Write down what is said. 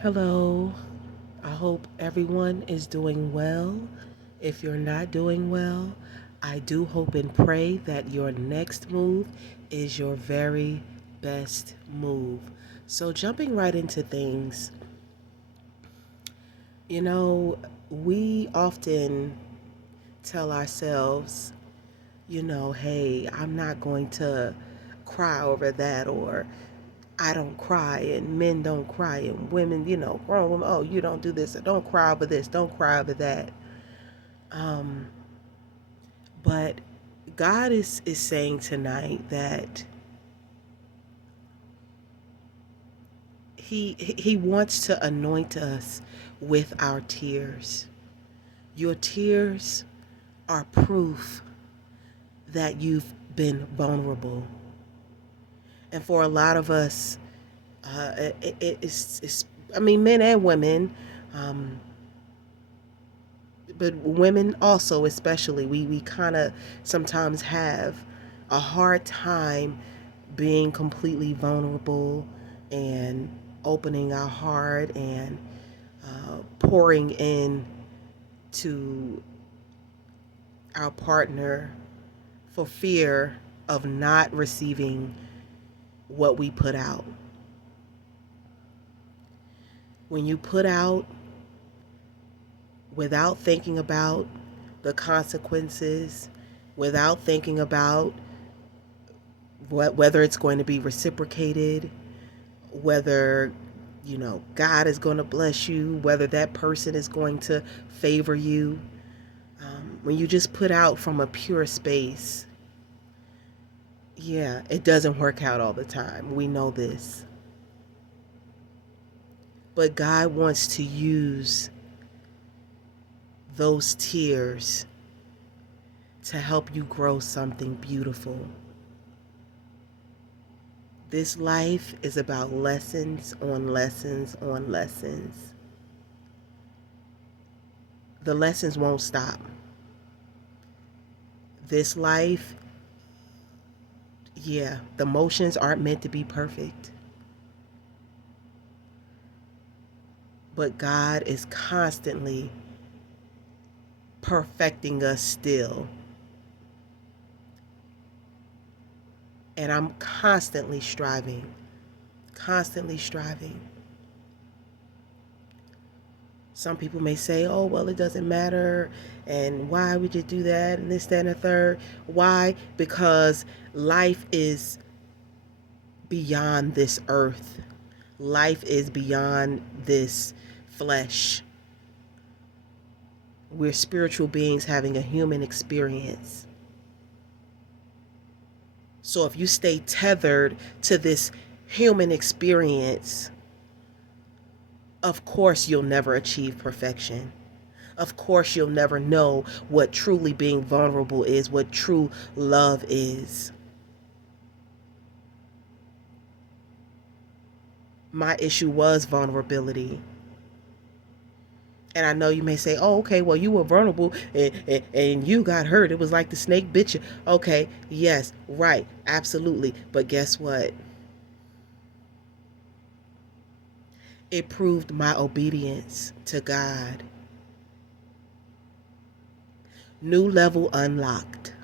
Hello, I hope everyone is doing well. If you're not doing well, I do hope and pray that your next move is your very best move. So, jumping right into things, you know, we often tell ourselves, hey, I'm not going to cry over that, or I don't cry, and men don't cry, and women, grown women, oh, you don't do this, or don't cry over this, don't cry over that. Um, but God is saying tonight that He wants to anoint us with our tears. Your tears are proof that you've been vulnerable, and for a lot of us, it's I mean, men and women. Um, but women also, especially, we kind of sometimes have a hard time being completely vulnerable and opening our heart and pouring in to our partner for fear of not receiving what we put out. When you put out without thinking about the consequences, without thinking about whether it's going to be reciprocated, whether God is going to bless you, whether that person is going to favor you. When you just put out from a pure space, yeah, it doesn't work out all the time. We know this. But God wants to use those tears to help you grow something beautiful. This life is about lessons on lessons on lessons. The lessons won't stop. This life, yeah, the motions aren't meant to be perfect. But God is constantly perfecting us still. And I'm constantly striving, constantly striving. Some people may say, oh, well, it doesn't matter. And why would you do that? And this, that, and the third. Why? Because life is beyond this earth. Life is beyond this flesh. We're spiritual beings having a human experience. So if you stay tethered to this human experience, of course you'll never achieve perfection. Of course you'll never know what truly being vulnerable is, what true love is. My issue was vulnerability. And I know you may say, oh, okay, well, you were vulnerable and you got hurt. It was like the snake bit you. Okay, yes, right, absolutely. But guess what? It proved my obedience to God. New level unlocked.